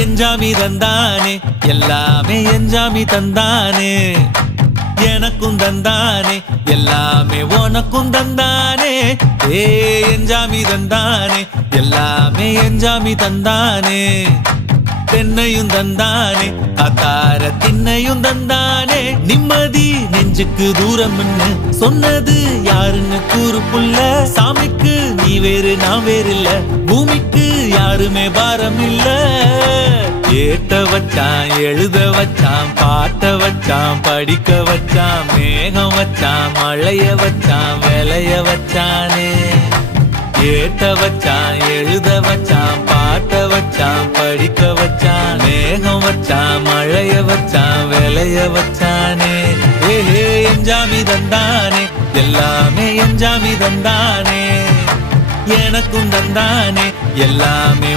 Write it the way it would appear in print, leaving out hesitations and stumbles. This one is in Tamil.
எஞ்சாமி தந்தானே எல்லாமே எஞ்சாமி தந்தானே எனக்கும் தந்தானே எல்லாமே உனக்கும் தந்தானே ஏ எஞ்சாமி தந்தானே எல்லாமே எஞ்சாமி தந்தானே தென்னையும் தந்தானே அத்தார திண்ணையும் தந்தானே நிம்மதி நெஞ்சுக்கு தூரம் சொன்னது யாருன்னு கூறு புள்ள சாமிக்கு நீ வேறு நான் வேறு இல்ல பூமிக்கு யாருமே பாரம் இல்ல ஏத்த வச்சான் எழுத வச்சான் பாட்ட வச்சான் படிக்க வச்சான் மேகம் வச்சான் மழைய வச்சான் விளைய வச்சானே ஏத்த வச்சான் எழுத வச்சான் பாட்ட வச்சான் படிக்க வச்சான் மேகம் வச்சான் மழைய வச்சான் விளைய வச்சானே ஏஹே எஞ்சாமி தந்தானே எல்லாமே எஞ்சாமி தந்தானே எனக்கும் தந்தானே எல்லாமே